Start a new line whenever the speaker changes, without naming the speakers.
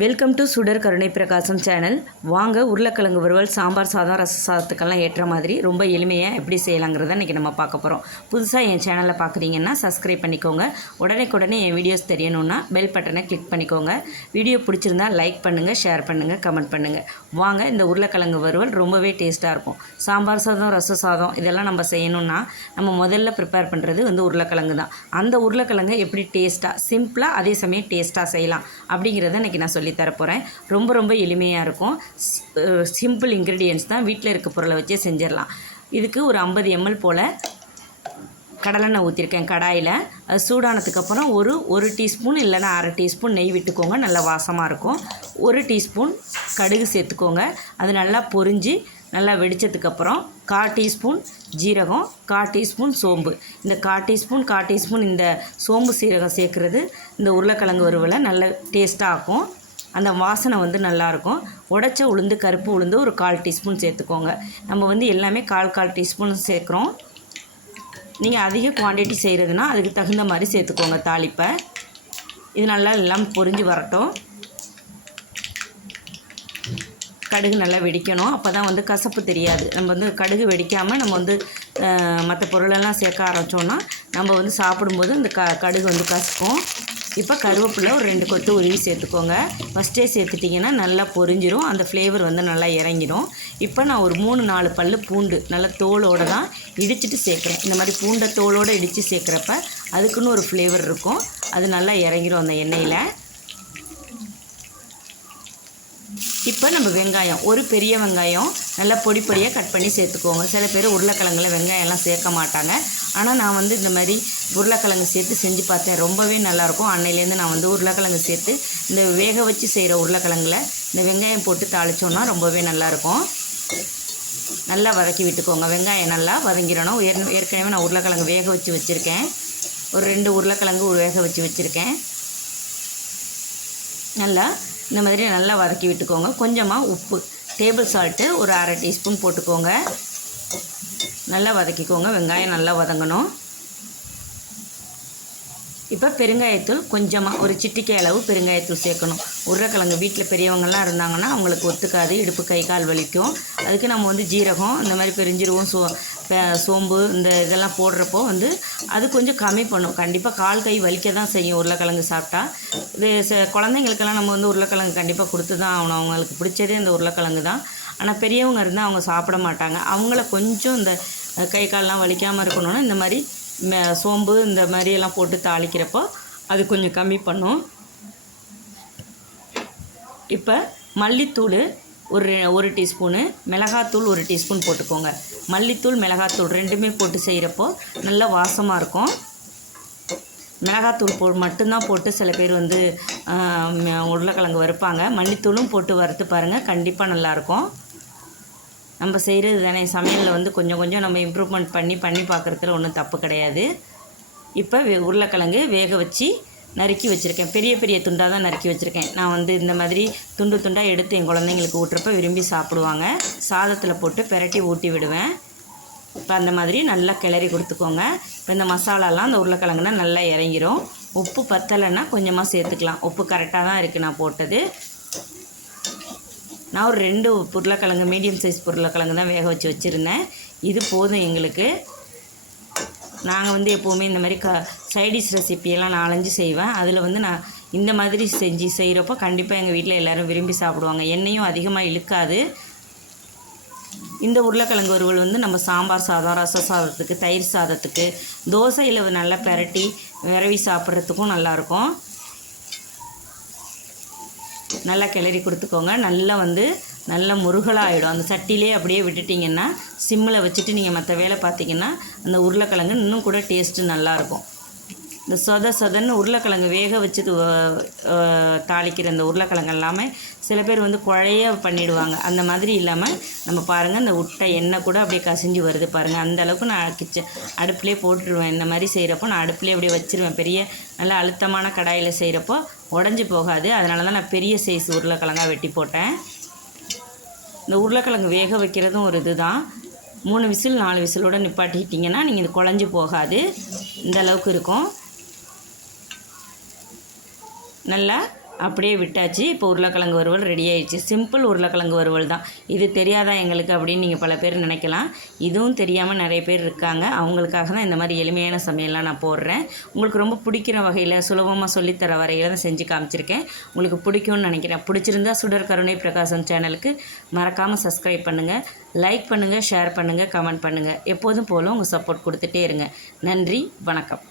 Welcome to சுடர் கருணை பிரகாசம் சேனல். வாங்க உருளைக்கிழங்கு வறுவல் சாம்பார் சாதம் ரச சாதத்துக்கெல்லாம் ஏற்ற மாதிரி ரொம்ப எளிமையாக எப்படி செய்யலாங்கிறத இன்றைக்கி நம்ம பார்க்க போகிறோம் புதுசாக என் சேனலை பார்க்குறீங்கன்னா சப்ஸ்கிரைப் பண்ணிக்கோங்க. உடனே என் வீடியோஸ் தெரியணும்னா பெல் பட்டனை கிளிக் பண்ணிக்கோங்க. வீடியோ பிடிச்சிருந்தா லைக் பண்ணுங்கள் ஷேர் பண்ணுங்கள் கமெண்ட் பண்ணுங்கள் வாங்க இந்த உருளைக்கிழங்கு வறுவல் ரொம்பவே டேஸ்ட்டாக இருக்கும். சாம்பார் சாதம் ரச சாதம் இதெல்லாம் நம்ம செய்யணுன்னா நம்ம முதல்ல ப்ரிப்பேர் பண்ணுறது வந்து உருளைக்கிழங்கு தான். அந்த உருளைக்கிழங்கு எப்படி டேஸ்ட்டாக சிம்பிளாக அதே சமயம் டேஸ்ட்டாக செய்யலாம் அப்படிங்கிறத இன்றைக்கி நான் சொல்லி சொல்லி தரப்போகிறேன் ரொம்ப ரொம்ப எளிமையாக இருக்கும். சிம்பிள் இன்க்ரீடியன்ஸ் தான் வீட்டில் இருக்க பொருளை வச்சே செஞ்சிடலாம். இதுக்கு ஒரு ஐம்பது எம்எல் போல் கடலெண்ணெய் ஊற்றிருக்கேன் கடாயில். அது சூடானதுக்கப்புறம் ஒரு ஒரு டீஸ்பூன் இல்லைன்னா அரை டீஸ்பூன் நெய் விட்டுக்கோங்க. நல்லா வாசமாக இருக்கும். ஒரு டீஸ்பூன் கடுகு சேர்த்துக்கோங்க. அது நல்லா பொரிஞ்சு நல்லா வெடித்ததுக்கப்புறம் கா டீஸ்பூன் ஜீரகம் கா டீஸ்பூன் சோம்பு. இந்த கா டீஸ்பூன் கா டீஸ்பூன் இந்த சோம்பு சீரகம் சேர்க்குறது இந்த உருளைக்கிழங்கு வறுவலை நல்ல டேஸ்ட்டாக இருக்கும் அந்த வாசனை வந்து நல்லாயிருக்கும். உடச்ச உளுந்து கருப்பு உளுந்து ஒரு கால் டீஸ்பூன் சேர்த்துக்கோங்க. நம்ம வந்து எல்லாமே கால் கால் டீஸ்பூன் சேர்க்குறோம். நீங்கள் அதிக குவான்டிட்டி செய்கிறதுனா அதுக்கு தகுந்த மாதிரி சேர்த்துக்கோங்க தாளிப்பை. இது நல்லா எல்லாம் பொரிஞ்சு வரட்டும். கடுகு நல்லா வெடிக்கணும். அப்போ தான் வந்து கசப்பு தெரியாது. நம்ம வந்து கடுகு வெடிக்காமல் நம்ம வந்து மற்ற பொருளெல்லாம் சேர்க்க ஆரம்பித்தோன்னா நம்ம வந்து சாப்பிடும்போது அந்த க கடுகு வந்து கசக்கும். இப்போ கருவேப்பிலை ஒரு ரெண்டு கொத்து உருவி சேர்த்துக்கோங்க. ஃபஸ்ட்டே சேர்த்துட்டிங்கன்னா நல்லா பொரிஞ்சிரும். அந்த ஃப்ளேவர் வந்து நல்லா இறங்கிடும். இப்போ நான் ஒரு மூணு நாலு பல் பூண்டு நல்லா தோலோடு தான் இடிச்சிட்டு சேர்க்குறேன். இந்த மாதிரி பூண்டை தோலோடு இடித்து சேர்க்குறப்ப அதுக்குன்னு ஒரு ஃப்ளேவர் இருக்கும். அது நல்லா இறங்கிடும் அந்த எண்ணெயில். இப்போ நம்ம வெங்காயம் ஒரு பெரிய வெங்காயம் நல்லா பொடி பொடியாக கட் பண்ணி சேர்த்துக்கோங்க சில பேர் உருளைக்கிழங்குல வெங்காயம்லாம் சேர்க்க மாட்டாங்க. ஆனால் நான் வந்து இந்த மாதிரி உருளைக்கிழங்கு சேர்த்து செஞ்சு பார்த்தேன். ரொம்பவே நல்லாயிருக்கும். அன்னையிலேருந்து நான் வந்து உருளைக்கிழங்கு சேர்த்து இந்த வேக வச்சு செய்கிற உருளைக்கிழங்குல இந்த வெங்காயம் போட்டு தாளித்தோன்னா ரொம்பவே நல்லாயிருக்கும். நல்லா வதக்கி விட்டுக்கோங்க. வெங்காயம் நல்லா வதங்கிடணும். ஏற் ஏற்கனவே நான் உருளைக்கிழங்கு வேக வச்சு வச்சுருக்கேன். ஒரு ரெண்டு உருளைக்கிழங்கு ஒரு வேக வச்சு வச்சுருக்கேன். நல்லா இந்த மாதிரி நல்லா வதக்கி விட்டுக்கோங்க. கொஞ்சமாக உப்பு டேபிள் சால்ட்டு ஒரு அரை டீஸ்பூன் போட்டுக்கோங்க. நல்லா வதக்கிக்கோங்க. வெங்காயம் நல்லா வதங்கணும். இப்போ பெருங்காயத்தூள் கொஞ்சமாக ஒரு சிட்டிக்கை அளவு பெருங்காயத்தூள் சேர்க்கணும். உருளைக்கிழங்கு வீட்டில் பெரியவங்கள்லாம் இருந்தாங்கன்னா அவங்களுக்கு ஒத்துக்காது இடுப்பு கை கால் வலிக்கும். அதுக்கு நம்ம வந்து ஜீரகம் இந்த மாதிரி பெருஞ்சீரகம் சோ சோம்பு இந்த இதெல்லாம் போடுறப்போ வந்து அது கொஞ்சம் கம்மி பண்ணும். கண்டிப்பாக கால் கை வலிக்க தான் செய்யும் உருளைக்கிழங்கு சாப்பிட்டா. இது குழந்தைங்களுக்கெல்லாம் நம்ம வந்து உருளைக்கிழங்கு கண்டிப்பாக கொடுத்து தான் ஆகணும். அவங்களுக்கு பிடிச்சதே இந்த உருளைக்கிழங்கு தான் ஆனால் பெரியவங்க இருந்தால் அவங்க சாப்பிட மாட்டாங்க. அவங்கள கொஞ்சம் இந்த கை கால்லாம் வலிக்காமல் இருக்கணும்னா இந்த மாதிரி சோம்பு இந்த மாதிரியெல்லாம் போட்டு தாளிக்கிறப்போ அது கொஞ்சம் கம்மி பண்ணும். இப்போ மல்லித்தூள் ஒரு ஒரு டீஸ்பூனு மிளகாத்தூள் ஒரு டீஸ்பூன் போட்டுக்கோங்க. மல்லித்தூள் மிளகாத்தூள் ரெண்டுமே போட்டு செய்கிறப்போ நல்லா வாசமாக இருக்கும். மிளகாத்தூள் போ மட்டும்தான் போட்டு சில பேர் வந்து உருளைக்கிழங்கு வறுப்பாங்க. மல்லித்தூளும் போட்டு வறுத்து பாருங்கள் கண்டிப்பாக நல்லாயிருக்கும் நம்ம செய்கிறது தானே சமையலில் வந்து கொஞ்சம் கொஞ்சம் நம்ம இம்ப்ரூவ்மெண்ட் பண்ணி பண்ணி பார்க்குறதுல ஒன்றும் தப்பு கிடையாது. இப்போ உருளைக்கிழங்கு வேக வச்சு நறுக்கி வச்சுருக்கேன். பெரிய பெரிய துண்டாக தான் நறுக்கி வச்சுருக்கேன். நான் வந்து இந்த மாதிரி துண்டு துண்டாக எடுத்து என் குழந்தைங்களுக்கு ஊட்டுறப்ப விரும்பி சாப்பிடுவாங்க. சாதத்தில் போட்டு பெரட்டி ஊட்டி விடுவேன். இப்போ அந்த மாதிரி நல்லா கிளறி கொடுத்துக்கோங்க. இப்போ இந்த மசாலாலாம் அந்த உருளைக்கிழங்குனா நல்லா இறங்கிரும். உப்பு பத்தலைன்னா கொஞ்சமாக சேர்த்துக்கலாம். உப்பு கரெக்டாக தான் இருக்குது நான் போட்டது. நான் ஒரு ரெண்டு உருளைக்கிழங்கு மீடியம் சைஸ் உருளைக்கிழங்கு தான் வேக வச்சு வச்சுருந்தேன். இது போதும் எங்களுக்கு. நாங்கள் வந்து எப்போவுமே இந்த மாதிரி க சைடிஷ் ரெசிப்பியெல்லாம் நாலஞ்சு செய்வேன். அதில் வந்து நான் இந்த மாதிரி செஞ்சு செய்கிறப்போ கண்டிப்பாக எங்கள் வீட்டில் எல்லோரும் விரும்பி சாப்பிடுவாங்க. எண்ணெயும் அதிகமாக இழுக்காது. இந்த உருளைக்கிழங்கு வறுவல் வந்து நம்ம சாம்பார் சாதம் ரச சாதத்துக்கு தயிர் சாதத்துக்கு தோசையில் நல்லா பெரட்டி விரவி சாப்பிட்றதுக்கும் நல்லாயிருக்கும் நல்லா கிளறி கொடுத்துக்கோங்க. நல்லா வந்து நல்ல முருகலாகிடும் அந்த சட்டிலே அப்படியே விட்டுட்டிங்கன்னா சிம்மில் வச்சுட்டு நீங்கள் மற்ற வேலை பார்த்தீங்கன்னா அந்த உருளைக்கிழங்கு இன்னும் கூட டேஸ்ட்டு நல்லாயிருக்கும் இந்த சொத சொதன்னு உருளைக்கிழங்கு வேக வச்சு தாளிக்கிற இந்த உருளைக்கிழங்கு எல்லாமே சில பேர் வந்து குழைய பண்ணிவிடுவாங்க அந்த மாதிரி இல்லாமல் நம்ம பாருங்கள் இந்த உட்டை எண்ணெய் கூட அப்படியே கசிஞ்சு வருது பாருங்கள் அந்த அளவுக்கு நான் கிச்சன் அடுப்புலேயே போட்டுருவேன். இந்த மாதிரி செய்கிறப்போ நான் அடுப்புலேயே அப்படியே வச்சுருவேன். பெரிய நல்ல அழுத்தமான கடாயில் செய்கிறப்போ உடஞ்சி போகாது. அதனால தான் நான் பெரிய சைஸ் உருளைக்கிழங்காக வெட்டி போட்டேன். இந்த உருளைக்கிழங்கு வேக வைக்கிறதும் ஒரு இது தான் மூணு விசில் நாலு விசிலோடு நிப்பாட்டிக்கிட்டிங்கன்னா நீங்கள் இது குழஞ்சி போகாது. இந்த அளவுக்கு இருக்கும். நல்லா அப்படியே விட்டாச்சு. இப்போ உருளைக்கிழங்கு வறுவல் ரெடி ஆயிடுச்சு. சிம்பிள் உருளைக்கிழங்கு வறுவல் தான். இது தெரியாதா எங்களுக்கு அப்படின்னு நீங்கள் பல பேர் நினைக்கலாம். இதுவும் தெரியாமல் நிறைய பேர் இருக்காங்க. அவங்களுக்காக தான் இந்த மாதிரி எளிமையான சமையல்லாம் நான் போடுறேன். உங்களுக்கு ரொம்ப பிடிக்கிற வகையில் சுலபமாக சொல்லித்தர வரையில் தான் செஞ்சு காமிச்சிருக்கேன். உங்களுக்கு பிடிக்கும்னு நினைக்கிறேன். பிடிச்சிருந்தா சுடர் கருணை பிரகாசம் சேனலுக்கு மறக்காமல் சப்ஸ்கிரைப் பண்ணுங்கள் லைக் பண்ணுங்கள் ஷேர் பண்ணுங்கள் கமெண்ட் பண்ணுங்கள் எப்போதும் போல உங்கள் சப்போர்ட் கொடுத்துட்டே இருங்க. நன்றி வணக்கம்.